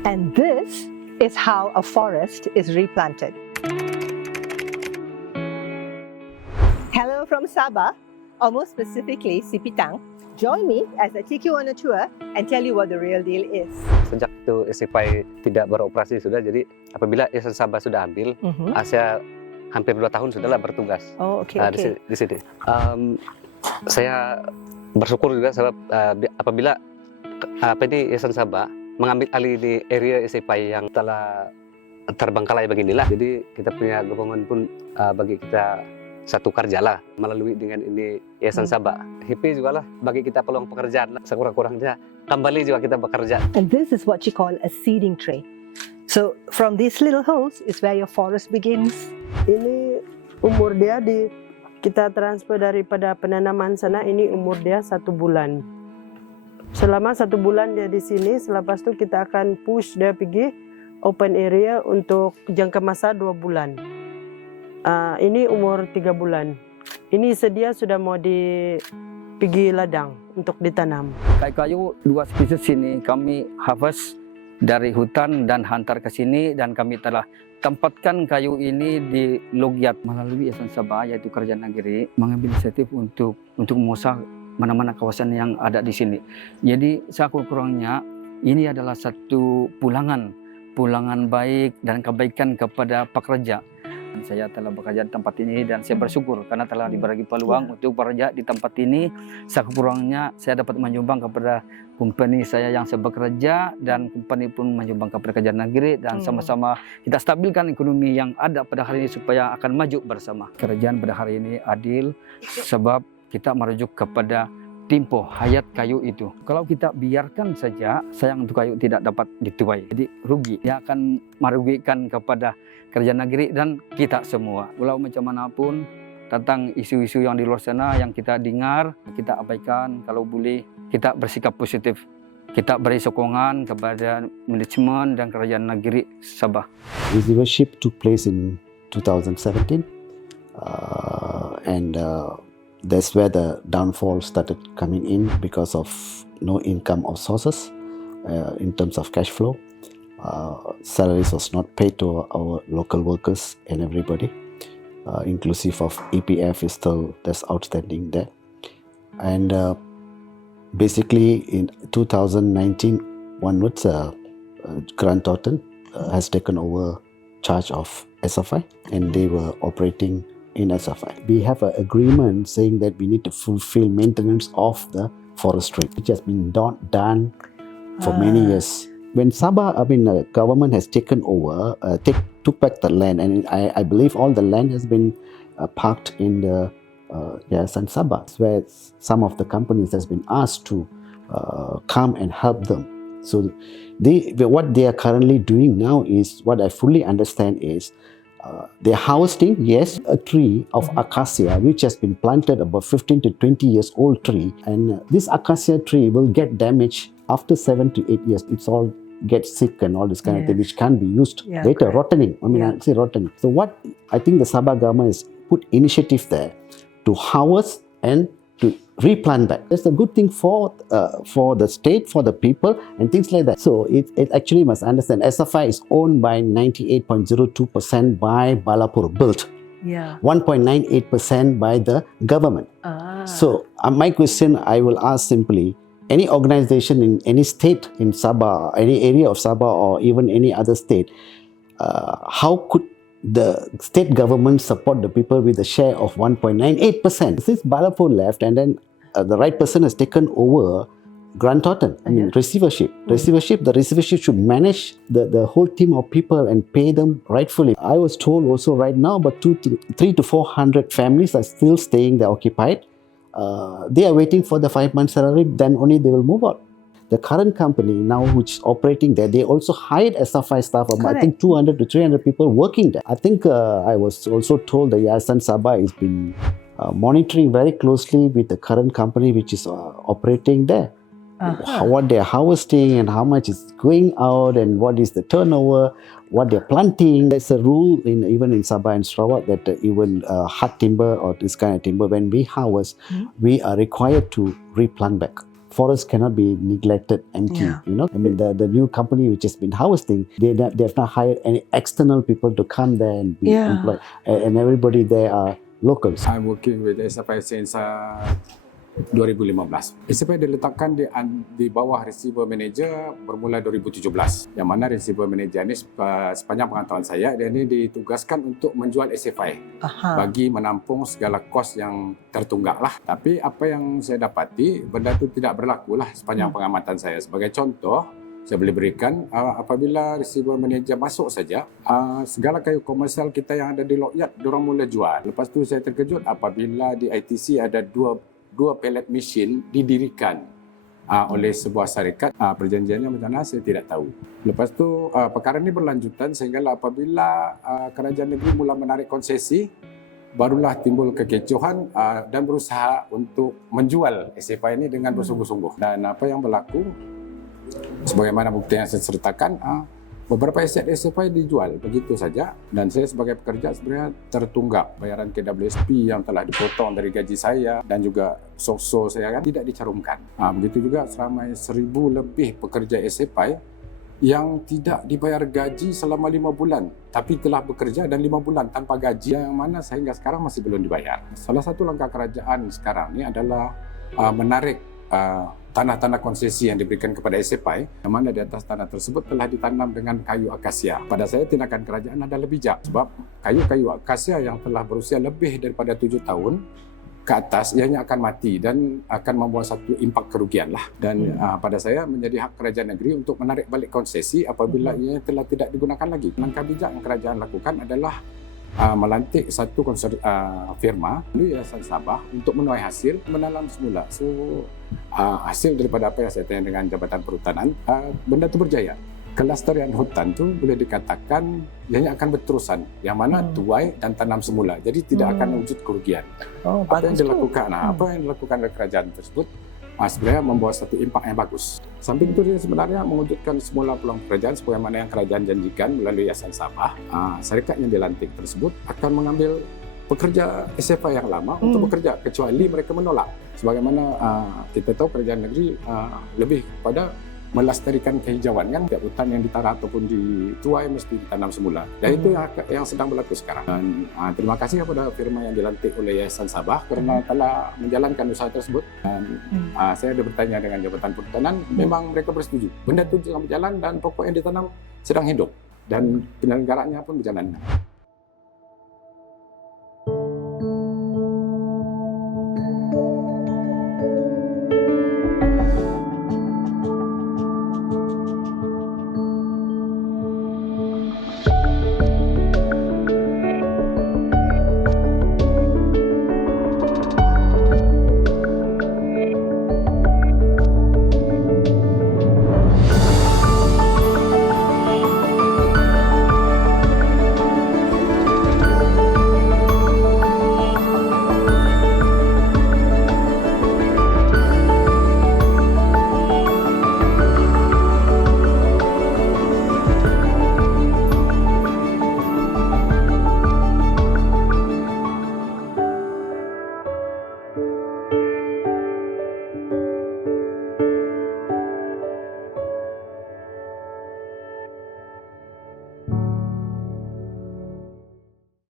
And this is how a forest is replanted. Hello from Sabah, or more specifically Sipitang. Join me as I take you on a tour and tell you what the real deal is. Sejak itu SFI tidak beroperasi sudah, jadi apabila Yayasan Sabah sudah ambil, saya hampir 2 tahun sudahlah bertugas. Oh, okay. Di sini. Saya bersyukur juga sebab apabila Yayasan Sabah mengambil alih di area SFI yang telah terbengkalai beginilah. Jadi kita punya government pun bagi kita satu kerja lah melalui dengan ini Yayasan Sabah. Happy juga lah bagi kita peluang pekerjaan lah. Sekurang-kurangnya kembali juga kita bekerja. And this is what you call a seeding tray. So from these little holes is where your forest begins. Ini umur dia kita transfer daripada penanaman sana, ini umur dia 1 bulan. Selama 1 bulan dia di sini, selepas itu kita akan push dia pergi open area untuk jangka masa 2 bulan. Ini umur 3 bulan. Ini sedia sudah mau pergi ladang untuk ditanam. Kayu 2 spesies sini kami harvest dari hutan dan hantar ke sini, dan kami telah tempatkan kayu ini di Logiat melalui Yayasan Sabah, yaitu Kerajaan Negeri mengambil inisiatif untuk mengusah mana-mana kawasan yang ada di sini. Jadi sekurang-kurangnya ini adalah satu pulangan baik dan kebaikan kepada pekerja. Saya telah bekerja di tempat ini dan saya bersyukur karena telah diberi peluang untuk bekerja di tempat ini. Sekurang-kurangnya saya dapat menyumbang kepada company saya yang saya bekerja, dan company pun menyumbang kepada Kerajaan Negeri, dan sama-sama kita stabilkan ekonomi yang ada pada hari ini supaya akan maju bersama. Kerajaan pada hari ini adil sebab kita merujuk kepada tempoh hayat kayu itu. Kalau kita biarkan saja, sayang untuk kayu tidak dapat dituai. Jadi rugi. Dia akan merugikan kepada Kerajaan Negeri dan kita semua. Walau macam manapun tentang isu-isu yang di luar sana yang kita dengar, kita abaikan. Kalau boleh kita bersikap positif. Kita beri sokongan kepada manajemen dan Kerajaan Negeri Sabah. Receivership took place in 2017 and that's where the downfall started coming in because of no income of sources in terms of cash flow. Salaries was not paid to our local workers and everybody, inclusive of EPF is still that's outstanding there. And basically in 2019 onwards, Grant Thornton has taken over charge of SFI, and they were operating in SFI. We have an agreement saying that we need to fulfill maintenance of the forestry, which has been done for many years. When Sabah, government has taken over, took back the land, and I believe all the land has been parked in the Yayasan Sabah, where some of the companies has been asked to come and help them. So what they are currently doing now is, what I fully understand is, they're harvesting, yes, a tree of acacia which has been planted about 15 to 20 years old tree, and this acacia tree will get damaged after 7 to 8 years. It's all gets sick and all this kind of thing, which can be used later, rotting. I say rotting. So what I think the Sabah government has put initiative there to harvest and to replant back. That's a good thing for the state, for the people, and things like that. So it actually must understand, SFI is owned by 98.02% by Balapur, built. 1.98% by the government. So my question I will ask simply, any organization in any state in Sabah, any area of Sabah, or even any other state, how could the state government support the people with a share of 1.98%? Since Balapur left, and then the right person has taken over Grant Thornton, receivership. The receivership should manage the whole team of people and pay them rightfully. I was told also right now, but 300 to 400 families are still staying there occupied. They are waiting for the 5 month salary, then only they will move out. The current company now which is operating there, they also hired SFI staff of, I think, 200 to 300 people working there. I think I was also told the Yayasan Sabah has been monitoring very closely with the current company which is operating there. What they're harvesting and how much is going out and what is the turnover, what they're planting. There's a rule even in Sabah and Sarawak that even hard timber or this kind of timber, when we harvest, we are required to replant back. forest cannot be neglected empty. Yeah. You know, I mean, the new company which has been harvesting, they have not hired any external people to come there and be Yeah. employed, and everybody there are locals. I'm working with SFI since 2015. SFI diletakkan di bawah receiver manager bermula 2017. Yang mana receiver manager ni sepanjang pengetahuan saya, dia ni ditugaskan untuk menjual SFI Aha. bagi menampung segala kos yang tertunggak lah. Tapi apa yang saya dapati, benda tu tidak berlaku lah sepanjang pengamatan saya. Sebagai contoh, saya boleh berikan apabila receiver manager masuk saja, segala kayu komersial kita yang ada di Lokyat, diorang mula jual. Lepas tu saya terkejut apabila di ITC ada dua pellet machine didirikan oleh sebuah syarikat. Perjanjiannya macam mana saya tidak tahu. Lepas tu perkara ini berlanjutan sehinggalah apabila kerajaan negeri mula menarik konsesi, barulah timbul kekecohan dan berusaha untuk menjual SFI ini dengan bersungguh-sungguh. Dan apa yang berlaku, sebagaimana bukti yang saya sertakan, beberapa aset SFI dijual begitu saja, dan saya sebagai pekerja sebenarnya tertunggak bayaran KWSP yang telah dipotong dari gaji saya dan juga SOSO saya kan tidak dicarumkan. Begitu juga seramai 1,000 lebih pekerja SFI yang tidak dibayar gaji selama 5 bulan tapi telah bekerja dan 5 bulan tanpa gaji, yang mana sehingga sekarang masih belum dibayar. Salah satu langkah kerajaan sekarang ini adalah menarik tanah-tanah konsesi yang diberikan kepada SFI, yang mana di atas tanah tersebut telah ditanam dengan kayu akasia. Pada saya tindakan kerajaan adalah bijak, sebab kayu-kayu akasia yang telah berusia lebih daripada 7 tahun ke atas, ianya akan mati dan akan membuat satu impak kerugian lah. Dan pada saya menjadi hak kerajaan negeri untuk menarik balik konsesi apabila ia telah tidak digunakan lagi. Langkah bijak yang kerajaan lakukan adalah melantik satu firma melalui Yayasan Sabah untuk menuai hasil menalam semula. So hasil daripada apa yang saya tanya dengan Jabatan Perhutanan, benda itu berjaya. Kelestarian hutan tu boleh dikatakan ianya akan berterusan, yang mana tuai dan tanam semula. Jadi tidak akan wujud kerugian. Apa yang dilakukan, apa yang dilakukan oleh kerajaan tersebut sebenarnya membawa satu impak yang bagus. Samping itu dia sebenarnya mewujudkan semula peluang kerajaan sebagaimana yang kerajaan janjikan melalui Yayasan Sabah. Syarikat yang dilantik tersebut akan mengambil pekerja SFI yang lama untuk bekerja, kecuali mereka menolak. Sebagaimana kita tahu kerajaan negeri lebih kepada melestarikan kehijauan kan, tiap hutan yang ditanam ataupun dituai mesti ditanam semula. Dan itu yang sedang berlaku sekarang. Dan terima kasih kepada firma yang dilantik oleh Yayasan Sabah kerana telah menjalankan usaha tersebut. Dan saya ada bertanya dengan Jabatan Perhutanan, memang mereka bersetuju. Benda itu sedang berjalan dan pokok yang ditanam sedang hidup dan penyelenggaraannya pun berjalan.